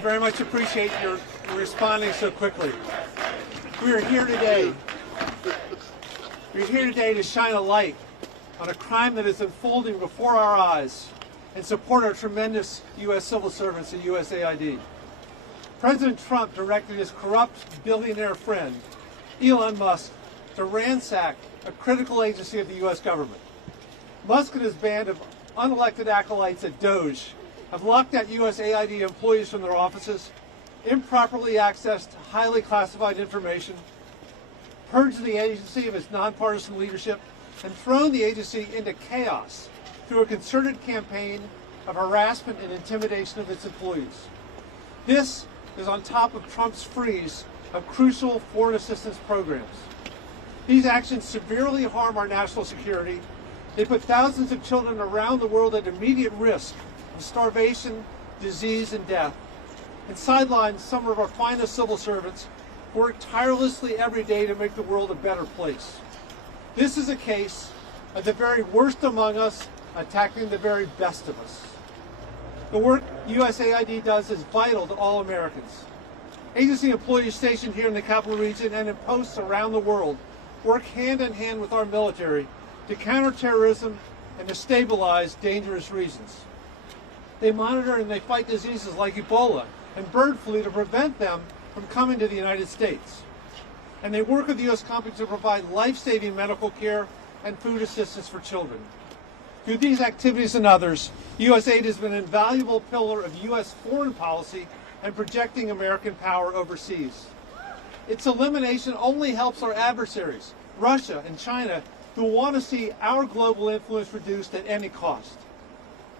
very much appreciate your responding so quickly. We are here today. We're here today to shine a light on a crime that is unfolding before our eyes and support our tremendous U.S. civil servants at USAID. President Trump directed his corrupt billionaire friend, Elon Musk, to ransack a critical agency of the U.S. government. Musk and his band of unelected acolytes at DOGE have locked out USAID employees from their offices, improperly accessed highly classified information, purged the agency of its nonpartisan leadership, and thrown the agency into chaos through a concerted campaign of harassment and intimidation of its employees. This is on top of Trump's freeze of crucial foreign assistance programs. These actions severely harm our national security. They put thousands of children around the world at immediate risk of starvation, disease, and death, and sideline some of our finest civil servants who work tirelessly every day to make the world a better place. This is a case of the very worst among us attacking the very best of us. The work USAID does is vital to all Americans. Agency employees stationed here in the capital region and in posts around the world work hand in hand with our military to counter terrorism and to stabilize dangerous regions. They monitor and they fight diseases like Ebola and bird flu to prevent them from coming to the United States. And they work with U.S. companies to provide life-saving medical care and food assistance for children. Through these activities and others, USAID has been an invaluable pillar of U.S. foreign policy and projecting American power overseas. Its elimination only helps our adversaries, Russia and China, who want to see our global influence reduced at any cost.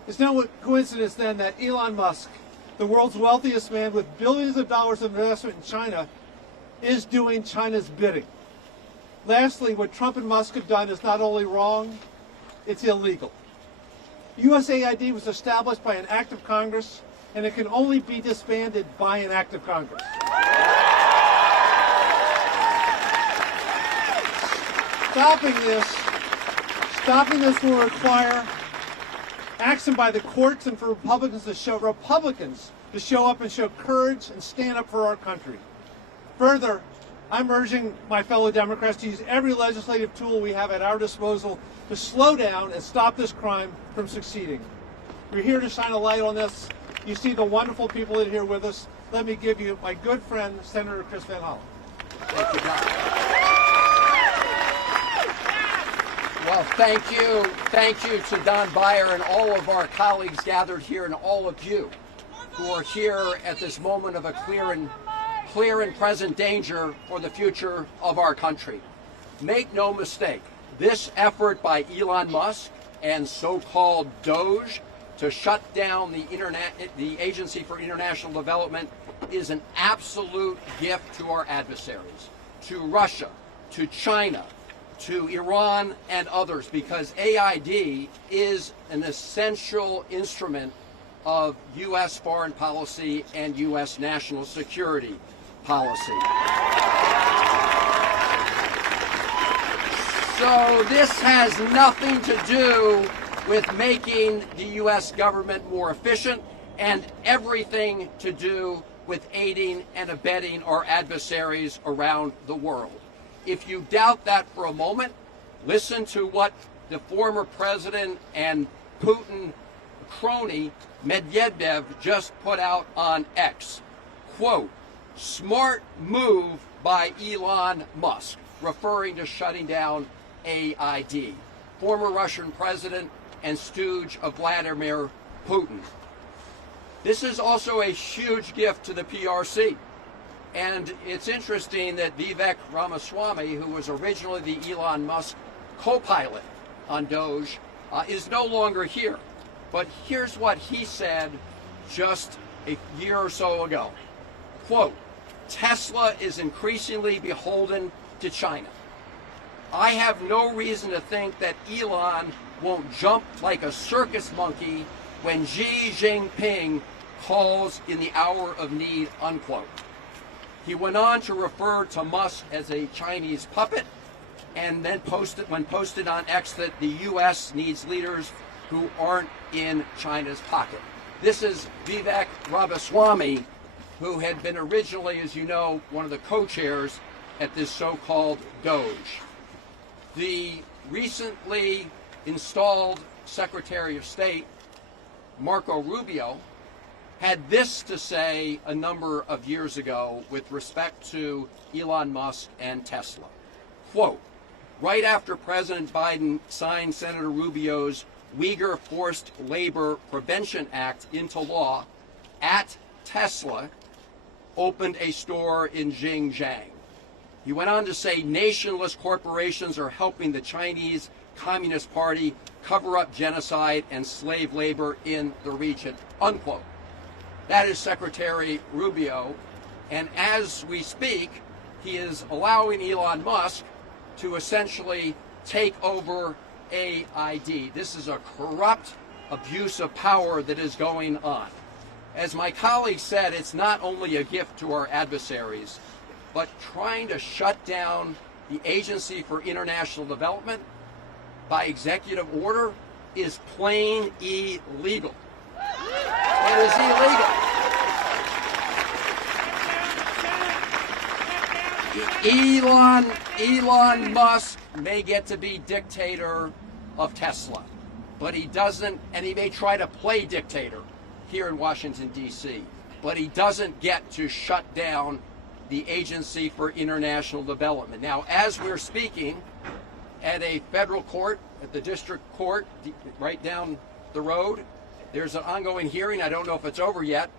It's no coincidence then that Elon Musk, the world's wealthiest man with billions of dollars of investment in China, is doing China's bidding. Lastly, what Trump and Musk have done is not only wrong, it's illegal. USAID was established by an act of Congress, and it can only be disbanded by an act of Congress. Stopping this will require action by the courts and for Republicans to show up and show courage and stand up for our country. Further, I'm urging my fellow Democrats to use every legislative tool we have at our disposal to slow down and stop this crime from succeeding. We're here to shine a light on this. You see the wonderful people that are here with us. Let me give you my good friend, Senator Chris Van Hollen. Thank you, Don. Well, thank you to Don Beyer and all of our colleagues gathered here and all of you who are here at this moment of a clear and present danger for the future of our country. Make no mistake, this effort by Elon Musk and so-called DOGE to shut down the Agency for International Development is an absolute gift to our adversaries, to Russia, to China, to Iran and others, because AID is an essential instrument of U.S. foreign policy and U.S. national security policy. So this has nothing to do with making the U.S. government more efficient and everything to do with aiding and abetting our adversaries around the world. If you doubt that for a moment, listen to what the former president and Putin crony Medvedev just put out on X. Quote, "Smart move by Elon Musk," referring to shutting down AID. Former Russian president and stooge of Vladimir Putin. This is also a huge gift to the PRC. And it's interesting that Vivek Ramaswamy, who was originally the Elon Musk co-pilot on DOGE, is no longer here. But here's what he said just a year or so ago. Quote, "Tesla is increasingly beholden to China. I have no reason to think that Elon won't jump like a circus monkey when Xi Jinping calls in the hour of need," unquote. He went on to refer to Musk as a Chinese puppet, and then posted on X that the U.S. needs leaders who aren't in China's pocket. This is Vivek Ramaswamy who had been originally, as you know, one of the co-chairs at this so-called Doge. The recently installed Secretary of State, Marco Rubio, had this to say a number of years ago with respect to Elon Musk and Tesla. Quote, right after President Biden signed Senator Rubio's Uyghur Forced Labor Prevention Act into law, at Tesla opened a store in Xinjiang. He went on to say nationless corporations are helping the Chinese Communist Party cover up genocide and slave labor in the region, unquote. That is Secretary Rubio, and as we speak, he is allowing Elon Musk to essentially take over AID. This is a corrupt abuse of power that is going on. As my colleague said, it's not only a gift to our adversaries, but trying to shut down the Agency for International Development by executive order is plain illegal. It is illegal. Elon Musk may get to be dictator of Tesla, but he doesn't, and he may try to play dictator here in Washington, D.C., but he doesn't get to shut down the Agency for International Development. Now, as we're speaking, at a federal court, at the district court, right down the road, there's an ongoing hearing, I don't know if it's over yet,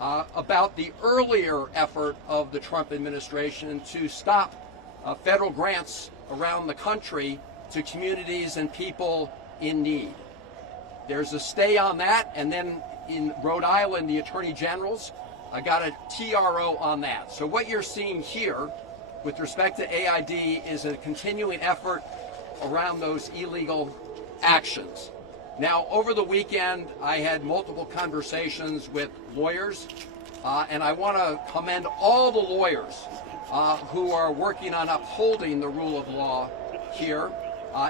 about the earlier effort of the Trump administration to stop federal grants around the country to communities and people in need. There's a stay on that, and then in Rhode Island, the Attorney General's got a TRO on that. So what you're seeing here with respect to AID is a continuing effort around those illegal actions. Now, over the weekend, I had multiple conversations with lawyers, and I want to commend all the lawyers who are working on upholding the rule of law here,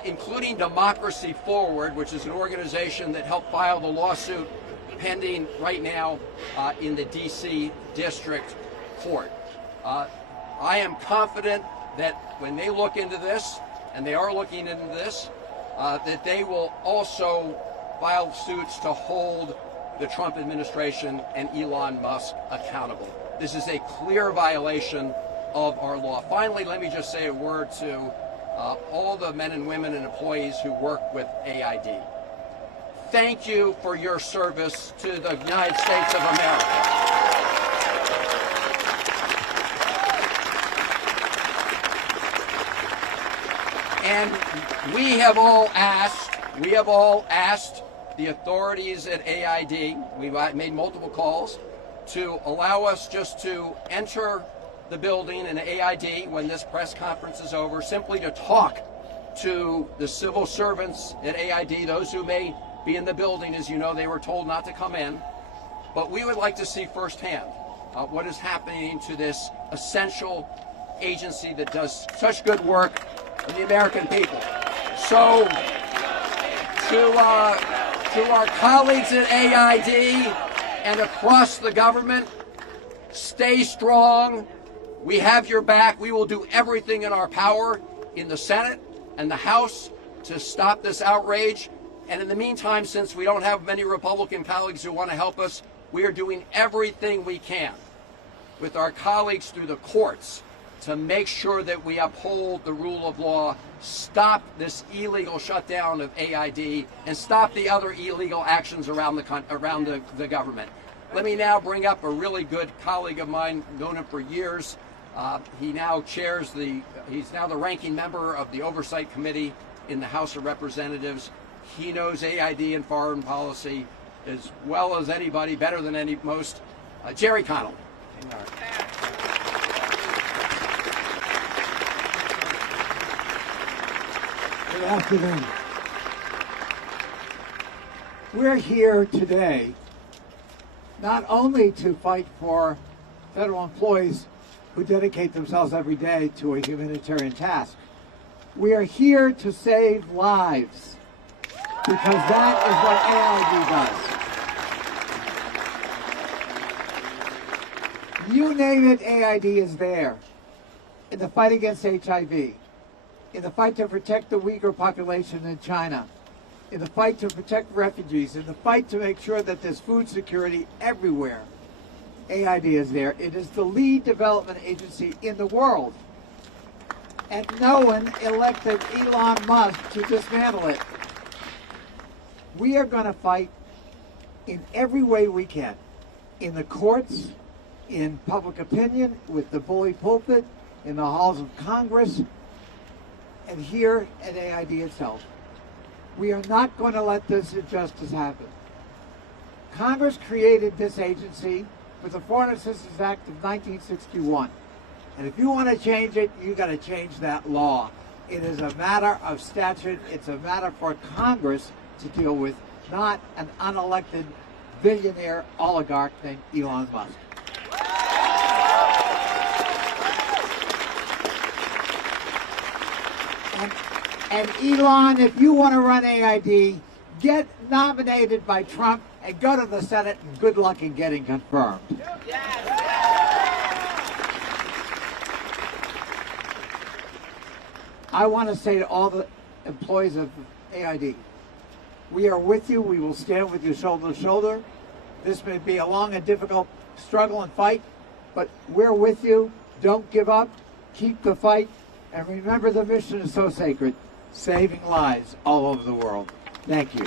including Democracy Forward, which is an organization that helped file the lawsuit pending right now in the D.C. District Court. I am confident that when they look into this, and they are looking into this, that they will also file suits to hold the Trump administration and Elon Musk accountable. This is a clear violation of our law. Finally, let me just say a word to all the men and women and employees who work with AID. Thank you for your service to the United States of America. And we have all asked the authorities at AID, we've made multiple calls, to allow us just to enter the building in AID when this press conference is over, simply to talk to the civil servants at AID, those who may be in the building. As you know, they were told not to come in. But we would like to see firsthand what is happening to this essential agency that does such good work for the American people. So, to our colleagues at AID and across the government, stay strong. We have your back. We will do everything in our power in the Senate and the House to stop this outrage. And in the meantime, since we don't have many Republican colleagues who want to help us, we are doing everything we can with our colleagues through the courts to make sure that we uphold the rule of law, stop this illegal shutdown of AID, and stop the other illegal actions around the government. Let me now bring up a really good colleague of mine, known him for years. He's now the ranking member of the Oversight Committee in the House of Representatives. He knows AID and foreign policy as well as anybody, better than most. Jerry Connell. Good afternoon. We're here today not only to fight for federal employees who dedicate themselves every day to a humanitarian task. We are here to save lives, because that is what AID does. You name it, AID is there. In the fight against HIV, in the fight to protect the Uyghur population in China, in the fight to protect refugees, in the fight to make sure that there's food security everywhere. AID is there. It is the lead development agency in the world. And no one elected Elon Musk to dismantle it. We are going to fight in every way we can. In the courts, in public opinion, with the bully pulpit, in the halls of Congress, and here at AID itself. We are not going to let this injustice happen. Congress created this agency with the Foreign Assistance Act of 1961. And if you want to change it, you got to change that law. It is a matter of statute. It's a matter for Congress to deal with, not an unelected billionaire oligarch named Elon Musk. And Elon, if you want to run AID, get nominated by Trump and go to the Senate, and good luck in getting confirmed. I want to say to all the employees of AID, we are with you. We will stand with you shoulder to shoulder. This may be a long and difficult struggle and fight, but we're with you. Don't give up. Keep the fight. And remember, the mission is so sacred, saving lives all over the world. Thank you.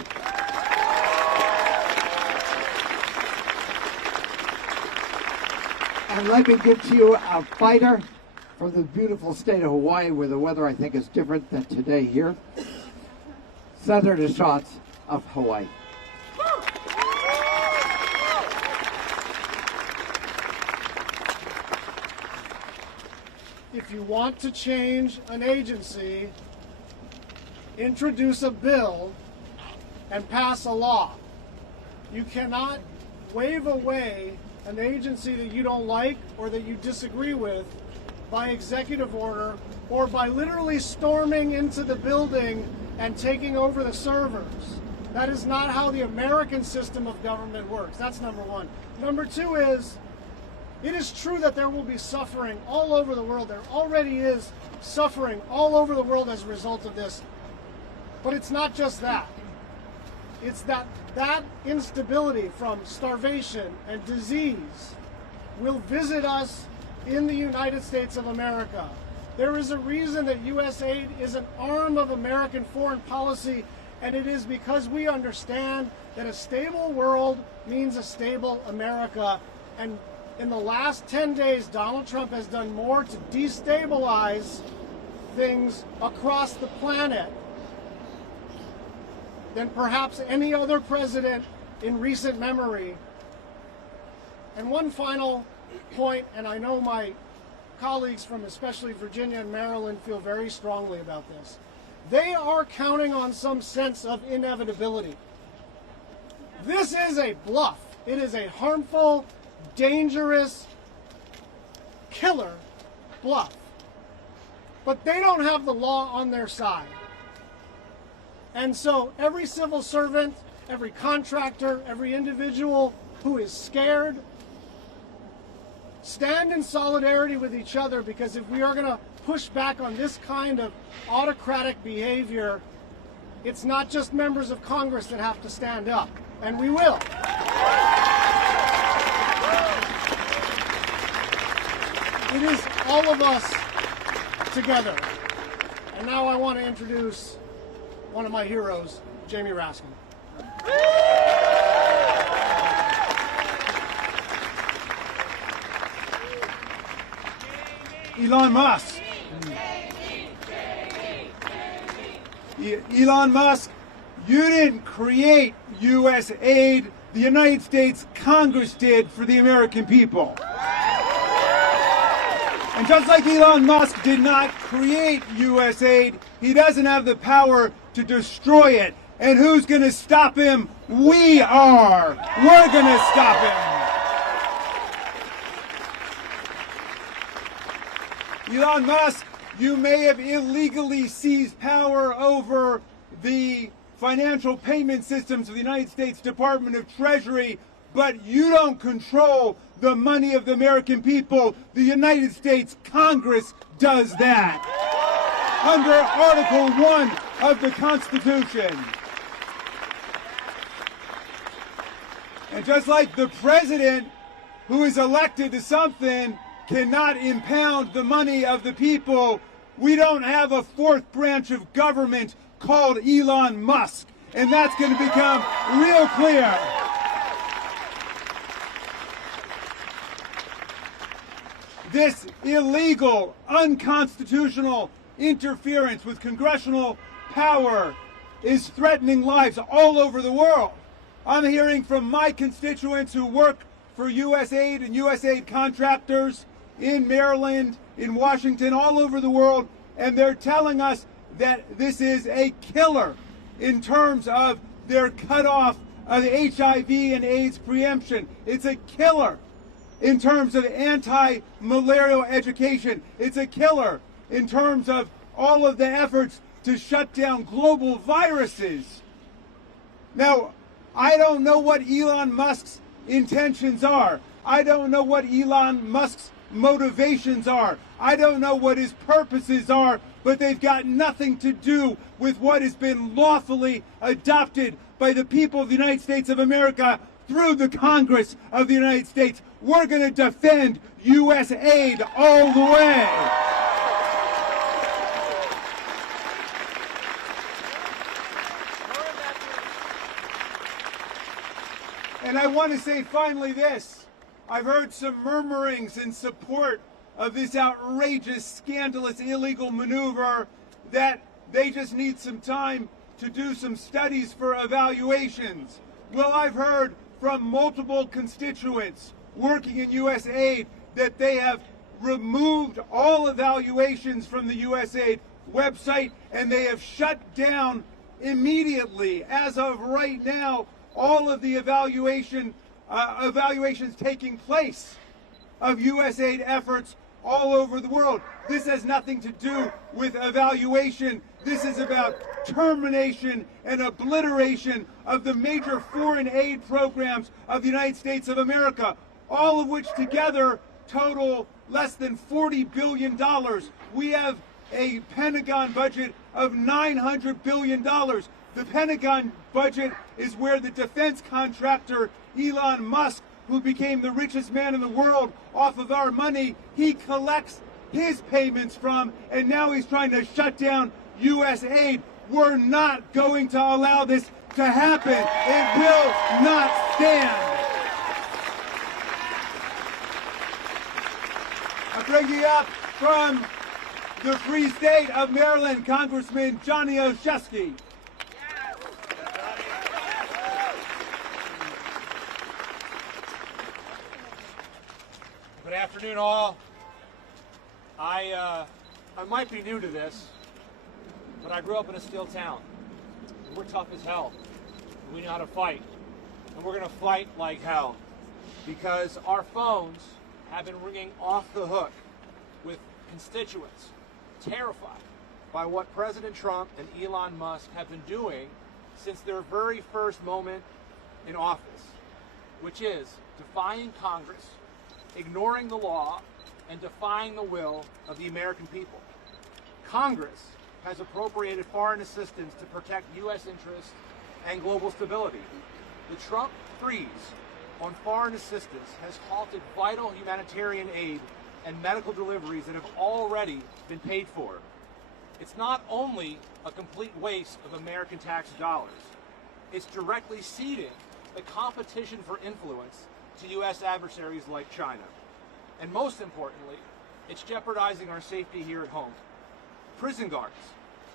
And let me give to you a fighter from the beautiful state of Hawaii, where the weather, I think, is different than today here. Senator Schatz of Hawaii. If you want to change an agency, introduce a bill and pass a law. You cannot wave away an agency that you don't like or that you disagree with by executive order or by literally storming into the building and taking over the servers. That is not how the American system of government works. That's number one. Number two is, it is true that there will be suffering all over the world. There already is suffering all over the world as a result of this. But it's not just that. It's that instability from starvation and disease will visit us in the United States of America. There is a reason that USAID is an arm of American foreign policy, and it is because we understand that a stable world means a stable America. And in the last 10 days, Donald Trump has done more to destabilize things across the planet than perhaps any other president in recent memory. And one final point, and I know my colleagues from especially Virginia and Maryland feel very strongly about this. They are counting on some sense of inevitability. This is a bluff. It is a harmful, dangerous, killer bluff. But they don't have the law on their side. And so every civil servant, every contractor, every individual who is scared, stand in solidarity with each other, because if we are going to push back on this kind of autocratic behavior, it's not just members of Congress that have to stand up, and we will. It is all of us together. And now I want to introduce one of my heroes, Jamie Raskin. Elon Musk. Elon Musk, you didn't create USAID. The United States Congress did for the American people. And just like Elon Musk did not create USAID, he doesn't have the power to destroy it. And who's going to stop him? We are. We're going to stop him. Elon Musk, you may have illegally seized power over the financial payment systems of the United States Department of Treasury, but you don't control the money of the American people. The United States Congress does that under Article 1 of the Constitution. And just like the president who is elected to something cannot impound the money of the people, we don't have a fourth branch of government called Elon Musk. And that's going to become real clear. This illegal, unconstitutional interference with congressional power is threatening lives all over the world. I'm hearing from my constituents who work for USAID and USAID contractors in Maryland, in Washington, all over the world, and they're telling us that this is a killer in terms of their cutoff of HIV and AIDS preemption. It's a killer in terms of anti-malarial education. It's a killer in terms of all of the efforts to shut down global viruses. Now, I don't know what Elon Musk's intentions are. I don't know what Elon Musk's motivations are. I don't know what his purposes are, but they've got nothing to do with what has been lawfully adopted by the people of the United States of America through the Congress of the United States. We're going to defend USAID all the way. And I want to say finally this. I've heard some murmurings in support of this outrageous, scandalous, illegal maneuver that they just need some time to do some studies for evaluations. Well, I've heard from multiple constituents working in USAID that they have removed all evaluations from the USAID website and they have shut down immediately, as of right now, all of the evaluations taking place of USAID efforts all over the world. This has nothing to do with evaluation. This is about termination and obliteration of the major foreign aid programs of the United States of America, all of which together total less than $40 billion. We have a Pentagon budget of $900 billion. The Pentagon budget is where the defense contractor Elon Musk, who became the richest man in the world off of our money, he collects his payments from, and now he's trying to shut down USAID. We're not going to allow this to happen. It will not stand. I bring you up from the Free State of Maryland, Congressman Johnny Olszewski. Good afternoon, all. I might be new to this, but I grew up in a steel town. We're tough as hell. We know how to fight, and we're going to fight like hell, because our phones have been ringing off the hook with constituents terrified by what President Trump and Elon Musk have been doing since their very first moment in office, which is defying Congress, ignoring the law, and defying the will of the American people. Congress has appropriated foreign assistance to protect U.S. interests and global stability. The Trump freeze on foreign assistance has halted vital humanitarian aid and medical deliveries that have already been paid for. It's not only a complete waste of American tax dollars, it's directly ceding the competition for influence to U.S. adversaries like China. And most importantly, it's jeopardizing our safety here at home. Prison guards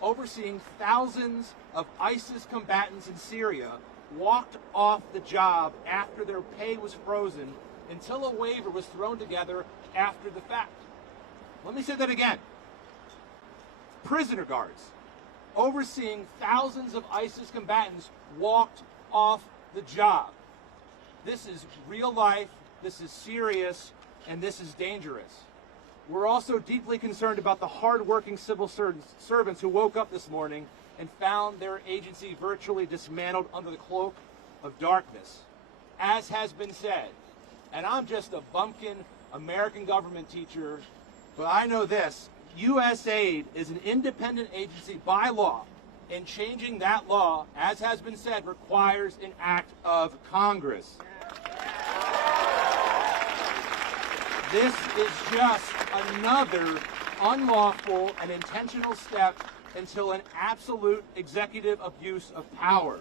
overseeing thousands of ISIS combatants in Syria walked off the job after their pay was frozen until a waiver was thrown together after the fact. Let me say that again. Prisoner guards overseeing thousands of ISIS combatants walked off the job. This is real life, this is serious, and this is dangerous. We're also deeply concerned about the hard-working civil servants who woke up this morning and found their agency virtually dismantled under the cloak of darkness. As has been said, and I'm just a bumpkin American government teacher, but I know this. USAID is an independent agency by law, and changing that law, as has been said, requires an act of Congress. This is just another unlawful and intentional step until an absolute executive abuse of power.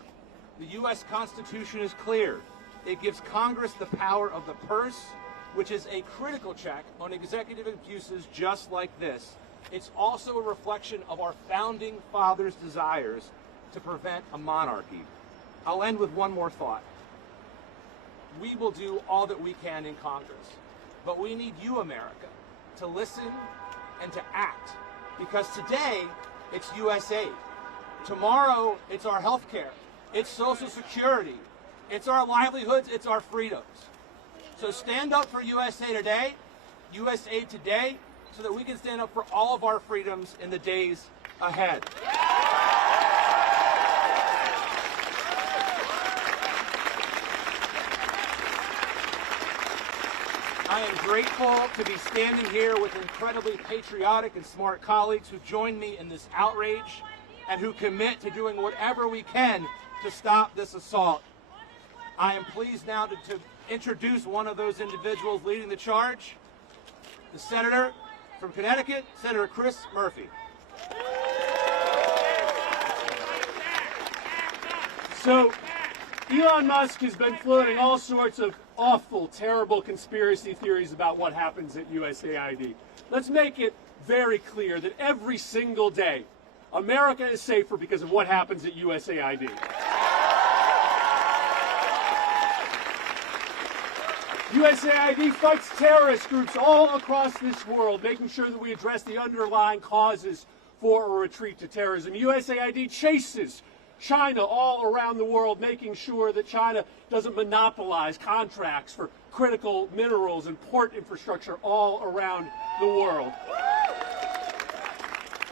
The U.S. Constitution is clear. It gives Congress the power of the purse, which is a critical check on executive abuses just like this. It's also a reflection of our founding fathers' desires to prevent a monarchy. I'll end with one more thought. We will do all that we can in Congress, but we need you, America, to listen and to act, because today it's USAID. Tomorrow it's our health care, it's Social Security, it's our livelihoods, it's our freedoms. So stand up for USAID today, so that we can stand up for all of our freedoms in the days ahead. I am grateful to be standing here with incredibly patriotic and smart colleagues who join me in this outrage and who commit to doing whatever we can to stop this assault. I am pleased now to introduce one of those individuals leading the charge, the Senator from Connecticut, Senator Chris Murphy. So, Elon Musk has been floating all sorts of awful, terrible conspiracy theories about what happens at USAID. Let's make it very clear that every single day, America is safer because of what happens at USAID. USAID fights terrorist groups all across this world, making sure that we address the underlying causes for a retreat to terrorism. USAID chases China all around the world, making sure that China doesn't monopolize contracts for critical minerals and port infrastructure all around the world.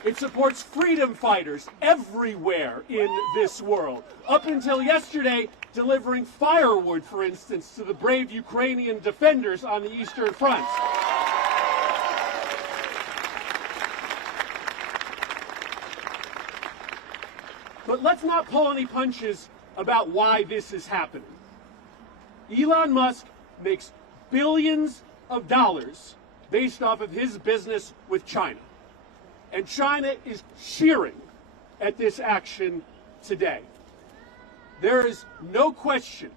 It supports freedom fighters everywhere in this world. Up until yesterday, delivering firewood, for instance, to the brave Ukrainian defenders on the Eastern Front. But let's not pull any punches about why this is happening. Elon Musk makes billions of dollars based off of his business with China. And China is cheering at this action today. There is no question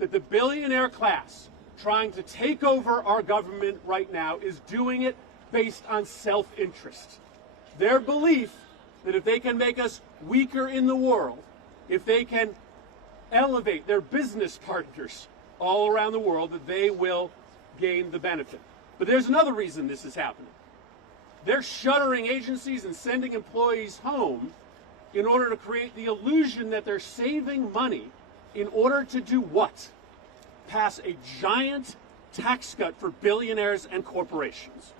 that the billionaire class trying to take over our government right now is doing it based on self-interest. Their belief that if they can make us weaker in the world, if they can elevate their business partners all around the world, that they will gain the benefit. But there's another reason this is happening. They're shuttering agencies and sending employees home in order to create the illusion that they're saving money in order to do what? Pass a giant tax cut for billionaires and corporations,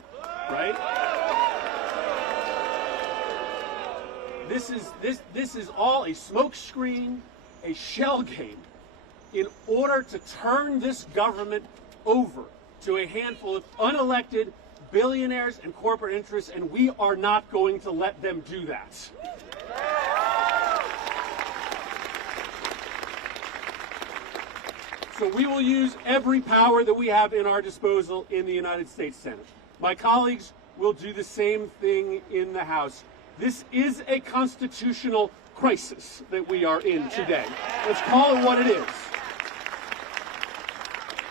right? This is all a smokescreen, a shell game, in order to turn this government over to a handful of unelected billionaires and corporate interests, and we are not going to let them do that. So we will use every power that we have in our disposal in the United States Senate. My colleagues will do the same thing in the House. This is a constitutional crisis that we are in today. Let's call it what it is.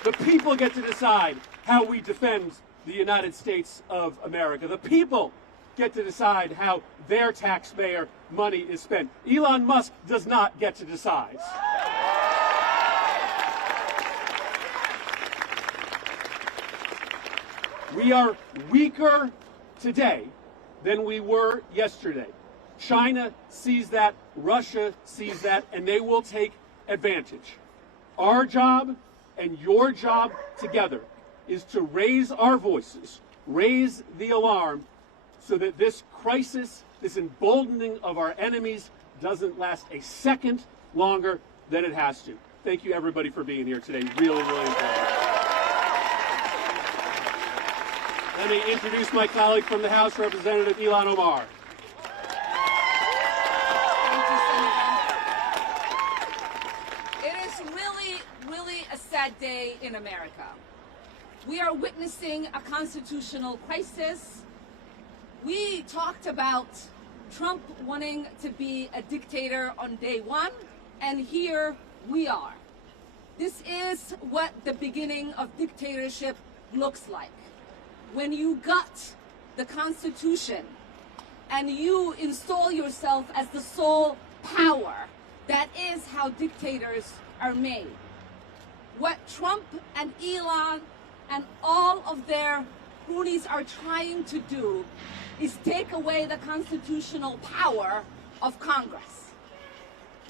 The people get to decide how we defend the United States of America. The people get to decide how their taxpayer money is spent. Elon Musk does not get to decide. We are weaker today than we were yesterday. China sees that, Russia sees that, and they will take advantage. Our job and your job together is to raise our voices, raise the alarm, so that this crisis, this emboldening of our enemies, doesn't last a second longer than it has to. Thank you, everybody, for being here today. Really, really important. Let me introduce my colleague from the House, Representative Elon Omar. Thank you, Senator. It is really a sad day in America. We are witnessing a constitutional crisis. We talked about Trump wanting to be a dictator on day one, and here we are. This is what the beginning of dictatorship looks like. When you gut the Constitution and you install yourself as the sole power, that is how dictators are made. What Trump and Elon and all of their cronies are trying to do is take away the constitutional power of Congress.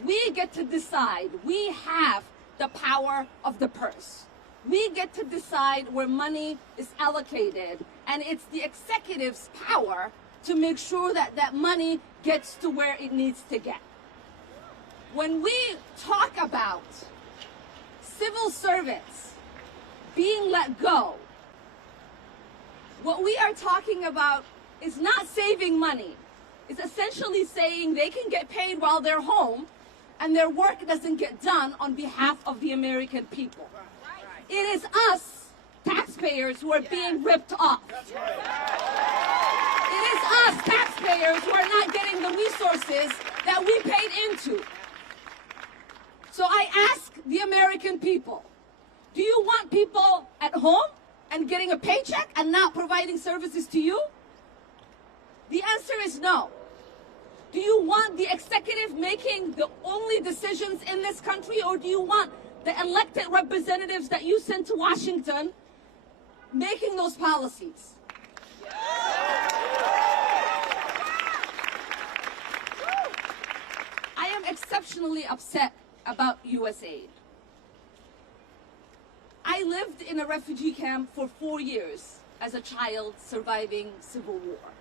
We get to decide. We have the power of the purse. We get to decide where money is allocated, and it's the executive's power to make sure that that money gets to where it needs to get. When we talk about civil servants being let go, what we are talking about is not saving money. It's essentially saying they can get paid while they're home and their work doesn't get done on behalf of the American people. It is us, taxpayers, who are being ripped off. It is us, taxpayers, who are not getting the resources that we paid into. So I ask the American people, do you want people at home and getting a paycheck and not providing services to you? The answer is no. Do you want the executive making the only decisions in this country, or do you want the elected representatives that you send to Washington making those policies? I am exceptionally upset about USAID. I lived in a refugee camp for 4 years as a child surviving civil war.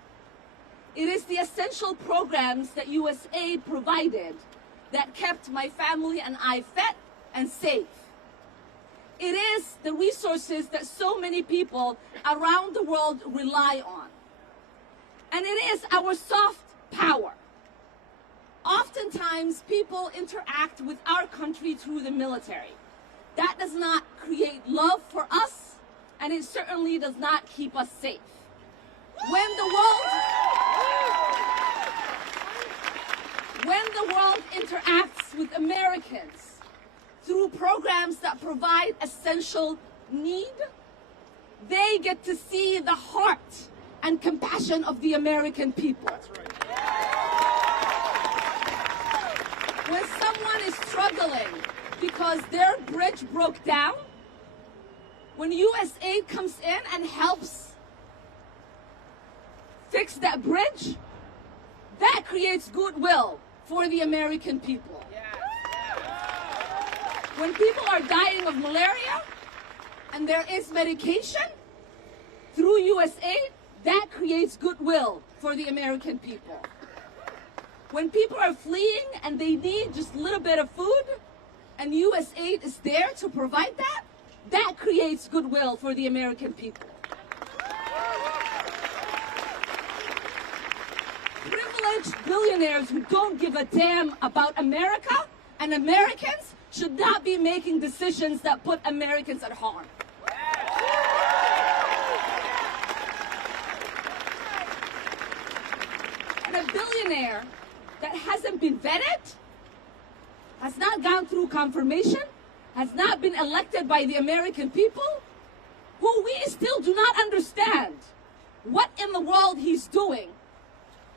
It is the essential programs that USAID provided that kept my family and I fed and safe. It is the resources that so many people around the world rely on. And it is our soft power. Oftentimes, people interact with our country through the military. That does not create love for us, and it certainly does not keep us safe. When the world interacts with Americans through programs that provide essential need, they get to see the heart and compassion of the American people. When someone is struggling because their bridge broke down, when USAID comes in and helps fix that bridge, that creates goodwill for the American people. When people are dying of malaria and there is medication through USAID, that creates goodwill for the American people. When people are fleeing and they need just a little bit of food and USAID is there to provide that, that creates goodwill for the American people. Privileged billionaires who don't give a damn about America and Americans should not be making decisions that put Americans at harm. And a billionaire that hasn't been vetted, has not gone through confirmation, has not been elected by the American people, who we still do not understand what in the world he's doing,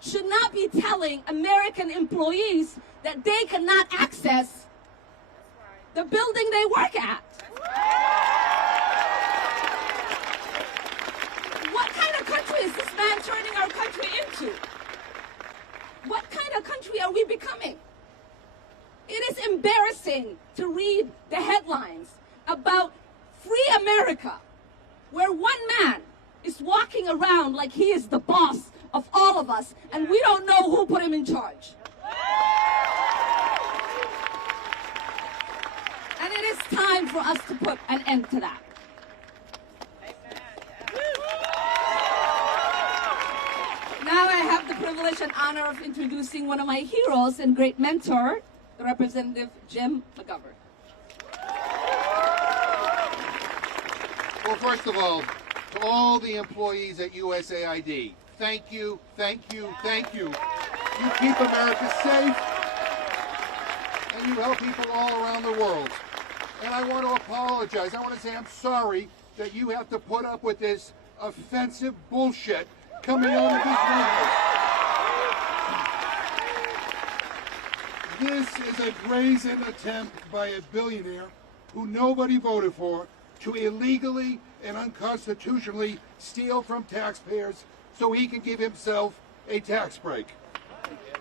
should not be telling American employees that they cannot access the building they work at. What kind of country is this man turning our country into? What kind of country are we becoming? It is embarrassing to read the headlines about free America, where one man is walking around like he is the boss of all of us, and we don't know who put him in charge. And it is time for us to put an end to that. privilege and honor of introducing one of my heroes and great mentor, the Representative Jim McGovern. Well, first of all, to all the employees at USAID, thank you, thank you, thank you. You keep America safe, and you help people all around the world. And I want to apologize. I want to say I'm sorry that you have to put up with this offensive bullshit coming out of this White House. This is a brazen attempt by a billionaire who nobody voted for to illegally and unconstitutionally steal from taxpayers so he can give himself a tax break.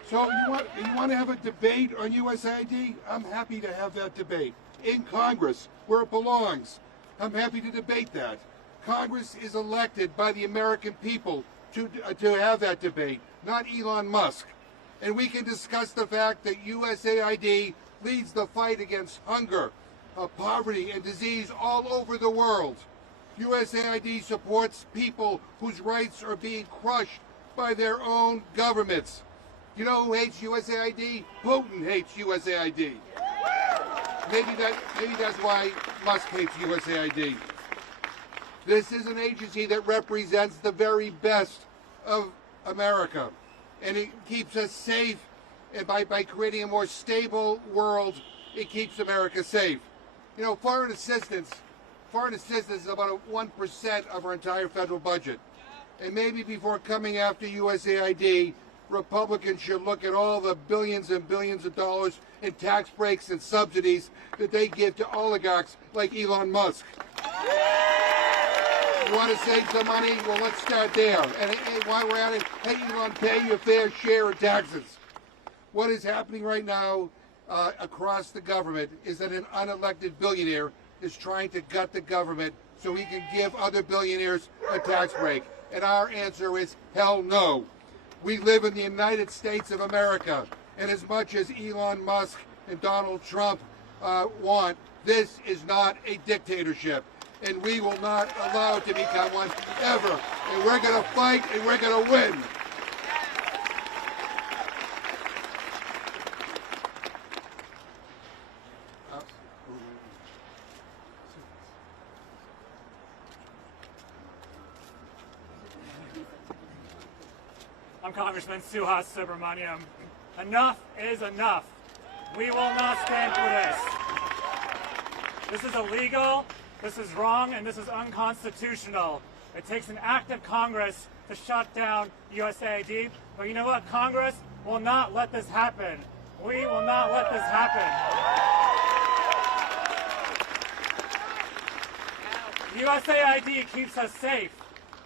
So you want to have a debate on USAID? I'm happy to have that debate in Congress where it belongs. I'm happy to debate that. Congress is elected by the American people to have that debate, not Elon Musk. And we can discuss the fact that USAID leads the fight against hunger, poverty, and disease all over the world. USAID supports people whose rights are being crushed by their own governments. You know who hates USAID? Putin hates USAID. Maybe that's why Musk hates USAID. This is an agency that represents the very best of America, and it keeps us safe. And by creating a more stable world, it keeps America safe. You know, foreign assistance is about 1% of our entire federal budget. And maybe before coming after USAID, Republicans should look at all the billions and billions of dollars in tax breaks and subsidies that they give to oligarchs like Elon Musk. You want to save some money? Well, let's start there. And while we're at it, hey, Elon, pay your fair share of taxes. What is happening right now across the government is that an unelected billionaire is trying to gut the government so he can give other billionaires a tax break. And our answer is hell no. We live in the United States of America, and as much as Elon Musk and Donald Trump want, this is not a dictatorship, and we will not allow it to become one ever. And we're going to fight, and we're going to win. I'm Congressman Suhas Subramaniam. Enough is enough. We will not stand for this. This is illegal, this is wrong, and this is unconstitutional. It takes an act of Congress to shut down USAID, but you know what? Congress will not let this happen. We will not let this happen. USAID keeps us safe.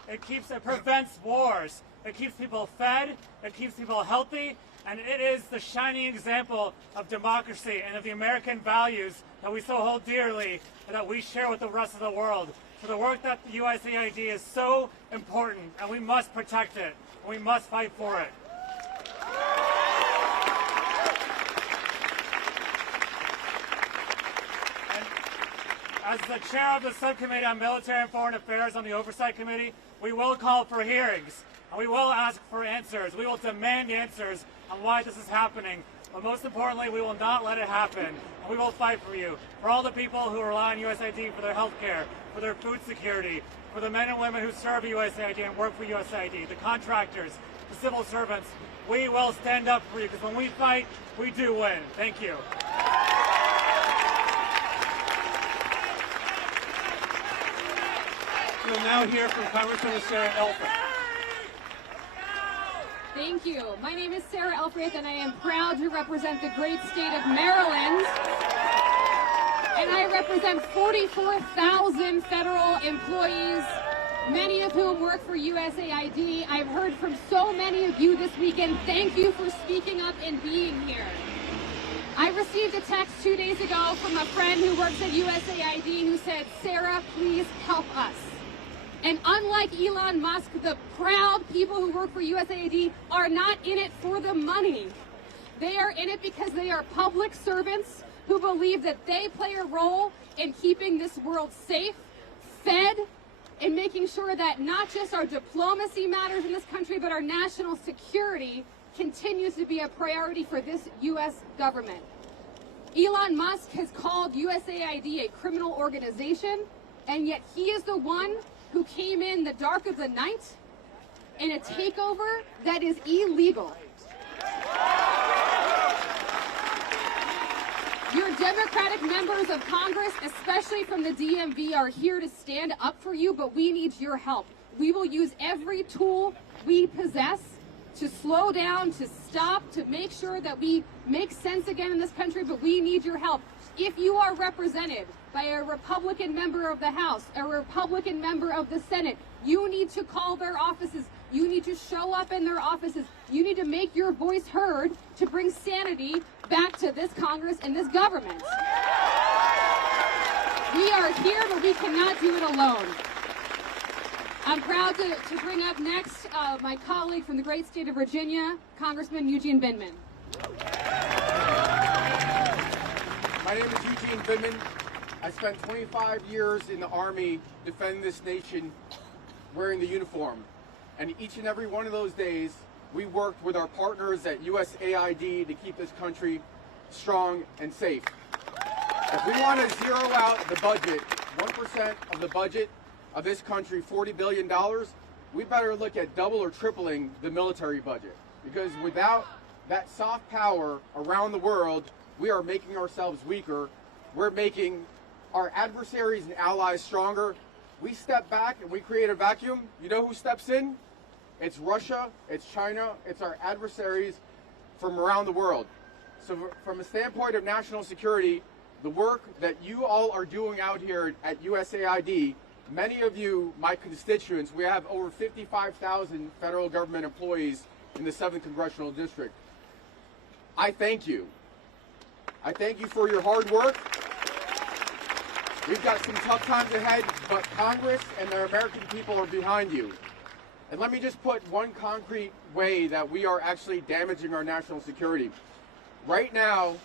It prevents wars. It keeps people fed, it keeps people healthy, and it is the shining example of democracy and of the American values that we so hold dearly and that we share with the rest of the world. So the work that the USAID is so important, and we must protect it, and we must fight for it. And as the chair of the Subcommittee on Military and Foreign Affairs on the Oversight Committee, we will call for hearings. And we will ask for answers. We will demand answers on why this is happening. But most importantly, we will not let it happen. And we will fight for you, for all the people who rely on USAID for their health care, for their food security, for the men and women who serve USAID and work for USAID, the contractors, the civil servants. We will stand up for you, because when we fight, we do win. Thank you. We'll now hear from Congresswoman Sarah Elfreth. Thank you. My name is Sarah Elfreth, and I am proud to represent the great state of Maryland. And I represent 44,000 federal employees, many of whom work for USAID. I've heard from so many of you this weekend. Thank you for speaking up and being here. I received a text 2 days ago from a friend who works at USAID who said, "Sarah, please help us." And unlike Elon Musk, the proud people who work for USAID are not in it for the money. They are in it because they are public servants who believe that they play a role in keeping this world safe, fed, in making sure that not just our diplomacy matters in this country, but our national security continues to be a priority for this U.S. government. Elon Musk has called USAID a criminal organization, and yet he is the one who came in the dark of the night in a takeover that is illegal. Your Democratic members of Congress, especially from the DMV, are here to stand up for you, but we need your help. We will use every tool we possess to slow down, to stop, to make sure that we make sense again in this country, but we need your help. If you are represented by a Republican member of the House, a Republican member of the Senate, you need to call their offices. You need to show up in their offices. You need to make your voice heard to bring sanity back to this Congress and this government. We are here, but we cannot do it alone. I'm proud to bring up next my colleague from the great state of Virginia, Congressman Eugene Binman. My name is Eugene Binman. I spent 25 years in the Army defending this nation wearing the uniform. And each and every one of those days, we worked with our partners at USAID to keep this country strong and safe. If we want to zero out the budget, 1% of the budget of this country, $40 billion, we better look at double or tripling the military budget. Because without that soft power around the world, we are making ourselves weaker. We're making our adversaries and allies stronger. We step back and we create a vacuum. You know who steps in? It's Russia, it's China, it's our adversaries from around the world. So from a standpoint of national security, the work that you all are doing out here at USAID, many of you, my constituents, we have over 55,000 federal government employees in the 7th Congressional District. I thank you. I thank you for your hard work. We've got some tough times ahead, but Congress and the American people are behind you. And let me just put one concrete way that we are actually damaging our national security. Right now,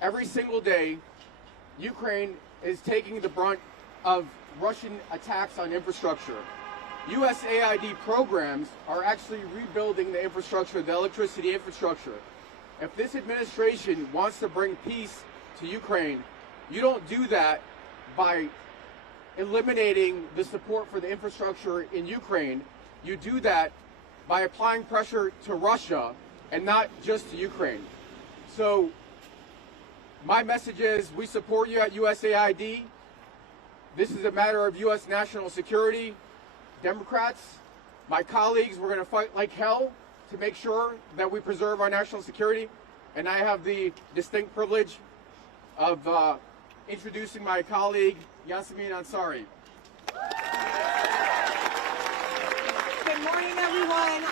every single day, Ukraine is taking the brunt of Russian attacks on infrastructure. USAID programs are actually rebuilding the infrastructure, the electricity infrastructure. If this administration wants to bring peace to Ukraine, you don't do that by eliminating the support for the infrastructure in Ukraine. You do that by applying pressure to Russia and not just to Ukraine. So my message is we support you at USAID. This is a matter of U.S. national security. Democrats, my colleagues, we're going to fight like hell to make sure that we preserve our national security. And I have the distinct privilege of introducing my colleague, Yasemin Ansari. Good morning, everyone.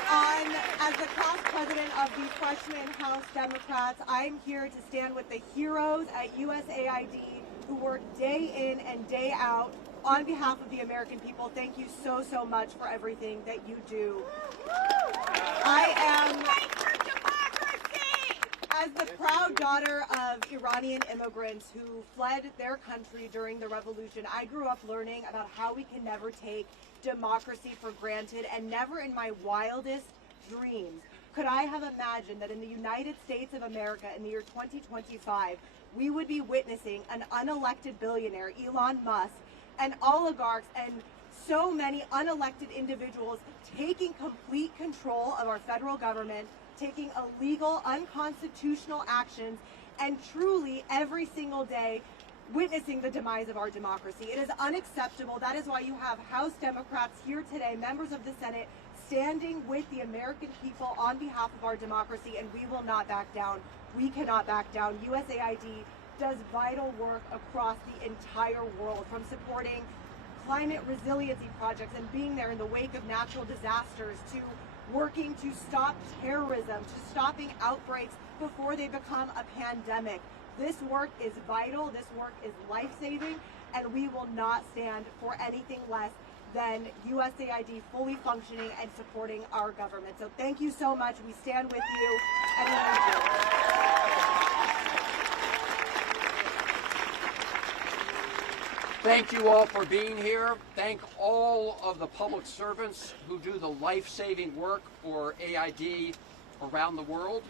As the class president of the freshman House Democrats, I'm here to stand with the heroes at USAID who work day in and day out on behalf of the American people. Thank you so, so much for everything that you do. I am, as the proud daughter of Iranian immigrants who fled their country during the revolution, I grew up learning about how we can never take democracy for granted, and never in my wildest dreams could I have imagined that in the United States of America in the year 2025, we would be witnessing an unelected billionaire, Elon Musk, and oligarchs and so many unelected individuals taking complete control of our federal government, taking illegal, unconstitutional actions, and truly every single day witnessing the demise of our democracy. It is unacceptable. That is why you have House Democrats here today, members of the Senate, standing with the American people on behalf of our democracy, and we will not back down. We cannot back down. USAID does vital work across the entire world, from supporting climate resiliency projects and being there in the wake of natural disasters, to working to stop terrorism, to stopping outbreaks before they become a pandemic. This work is vital, this work is life-saving, and we will not stand for anything less than USAID fully functioning and supporting our government. So thank you so much. We stand with you, and we need you. Thank you all for being here. Thank all of the public servants who do the life-saving work for AID around the world.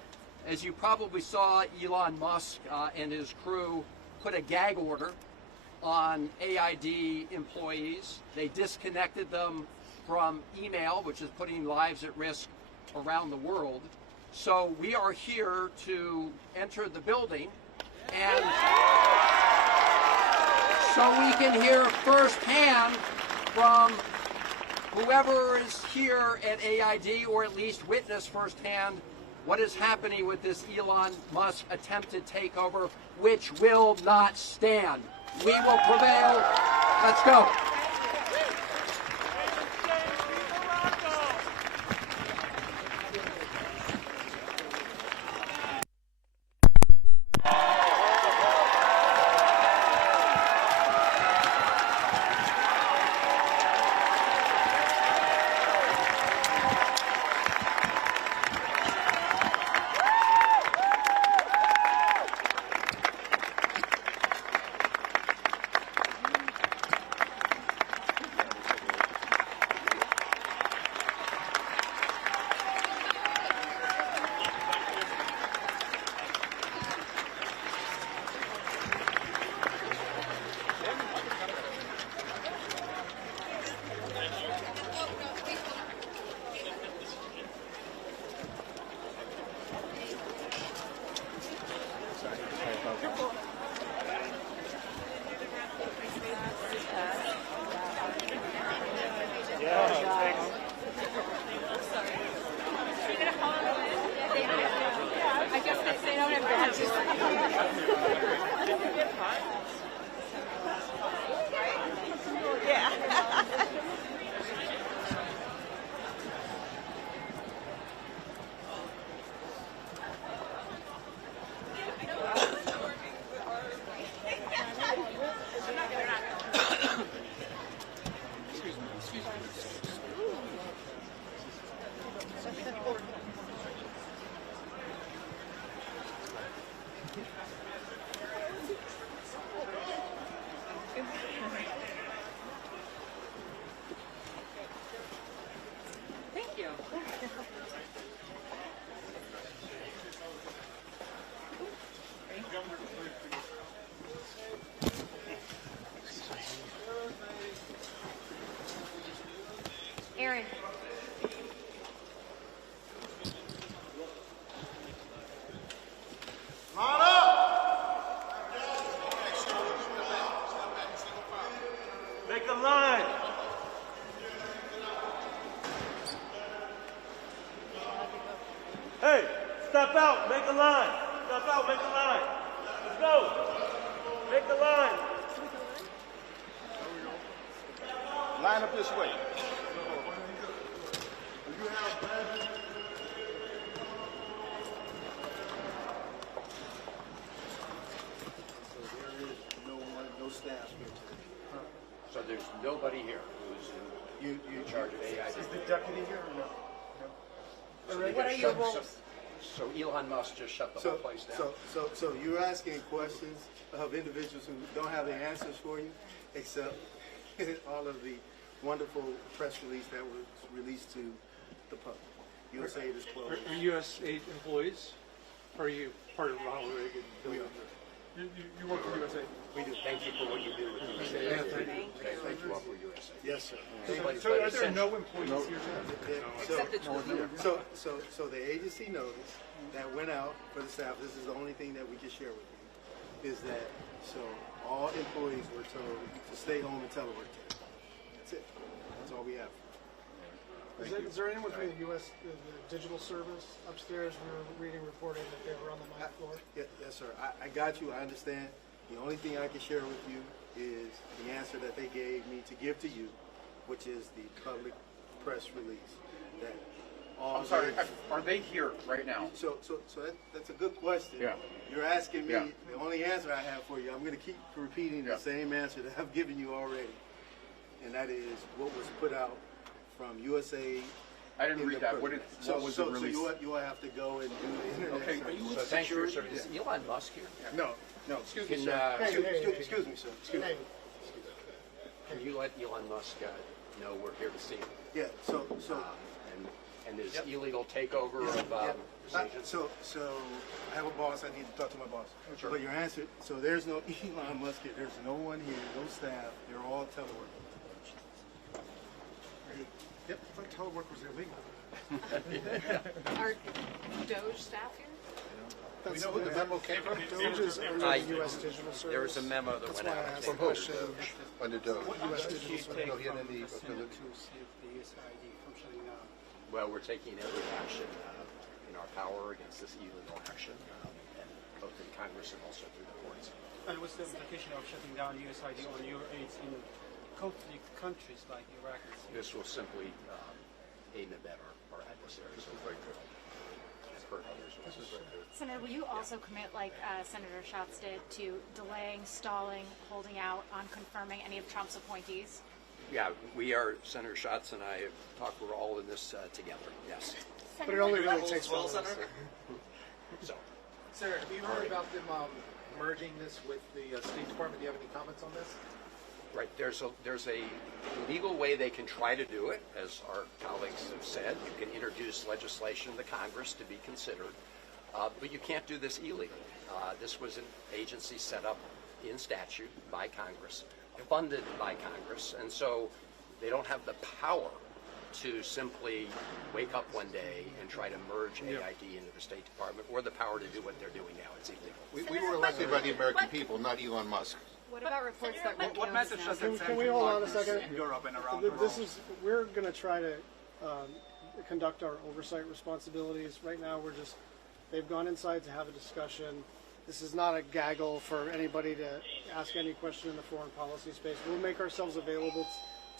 As you probably saw, Elon Musk and his crew put a gag order on AID employees. They disconnected them from email, which is putting lives at risk around the world. So we are here to enter the building and so we can hear firsthand from whoever is here at AID, or at least witness firsthand what is happening with this Elon Musk attempted takeover, which will not stand. We will prevail. Let's go. Aaron. Make a line. Hey, step out, make a line. Step out, make a line. Let's go. Make a line. Line up this way. No staff here today. So there's nobody here who's in charge of AID. Is the deputy here or no? So What are your roles? So Elon Musk just shut the whole place down. So you're asking questions of individuals who don't have the answers for you, except all of the wonderful press release that was released to the public. USAID is closed. Are USAID employees? Or are you part of Ronald Reagan? We are. You work for USAID? We do. Thank you for what you do with USAID. Yeah, Thank you all for USAID. Yes, sir. So are there no employees here today? So the agency notice that went out for the staff, this is the only thing that we can share with you, is that so all employees were told to stay home and telework. That's it. That's all we have. Is there anyone from the U.S. The digital service upstairs? We were reading, reporting that they were on the ninth floor. Yes, sir. I got you. I understand. The only thing I can share with you is the answer that they gave me to give to you, which is the public press release. That all. I'm sorry. Are they here right now? So that's a good question. Yeah. You're asking me. Yeah. The only answer I have for you, I'm going to keep repeating the same answer that I've given you already, and that is what was put out from USAID. I didn't read that. What was the release? So you will have to go and do the internet. Okay. So thank you, sir. Is Elon Musk here? No. Excuse me, sir. Excuse me, sir. Excuse me. Can you let Elon Musk know we're here to see him? Yeah. So and his illegal takeover of decisions? So I have a boss. I need to talk to my boss. Sure. But your answer. So there's no Elon Musk here. There's no one here. No staff. They're all telework. Yep. I thought telework was illegal. Are Doge staff here? We know who the memo came from? Doge is under the U.S. Digital Service. There was a memo that went out. From who? Under Doge. U.S. Digital Service. No, he had any ability. Well, we're taking every action in our power against this illegal action, and both in Congress and also through the courts. And what's the implication of shutting down USAID on your aids in conflict countries like Iraq and Syria? This will simply aid and abet our adversaries. So very good. Hurt others. Senator, will you also commit, like Senator Schatz did, to delaying, stalling, holding out on confirming any of Trump's appointees? Yeah, we are, Senator Schatz and I have talked, we're all in this together, yes. But it only really takes one. So, Senator, have you heard about them merging this with the State Department? Do you have any comments on this? right, there's a legal way they can try to do it, as our colleagues have said. You can introduce legislation to Congress to be considered, but you can't do this illegally. This was an agency set up in statute by Congress, funded by Congress, and so they don't have the power to simply wake up one day and try to merge AID into the State Department, or the power to do what they're doing now. It's illegal. We were elected by the American people, not Elon Musk. What about reports that What message does it send? Can we hold on a second? Europe and around This is, we're going to try to conduct our oversight responsibilities. Right now, they've gone inside to have a discussion. This is not a gaggle for anybody to ask any question in the foreign policy space. We'll make ourselves available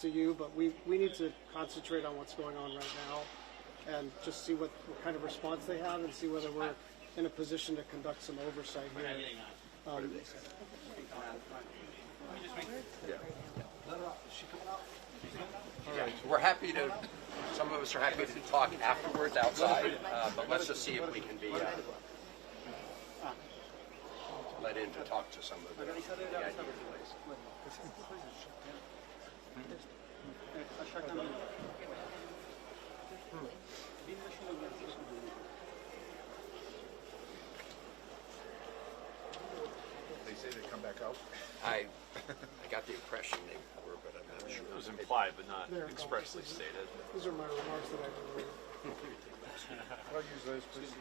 to you, but we need to concentrate on what's going on right now and just see what kind of response they have and see whether we're in a position to conduct some oversight here. We're happy to, some of us are happy to talk afterwards outside, but let's just see if we can be let in to talk to some of the ideas. They say they come back out. I got the impression they were, but I'm not sure. It was implied, but not expressly stated. These are my remarks that I made. I'll use those, please.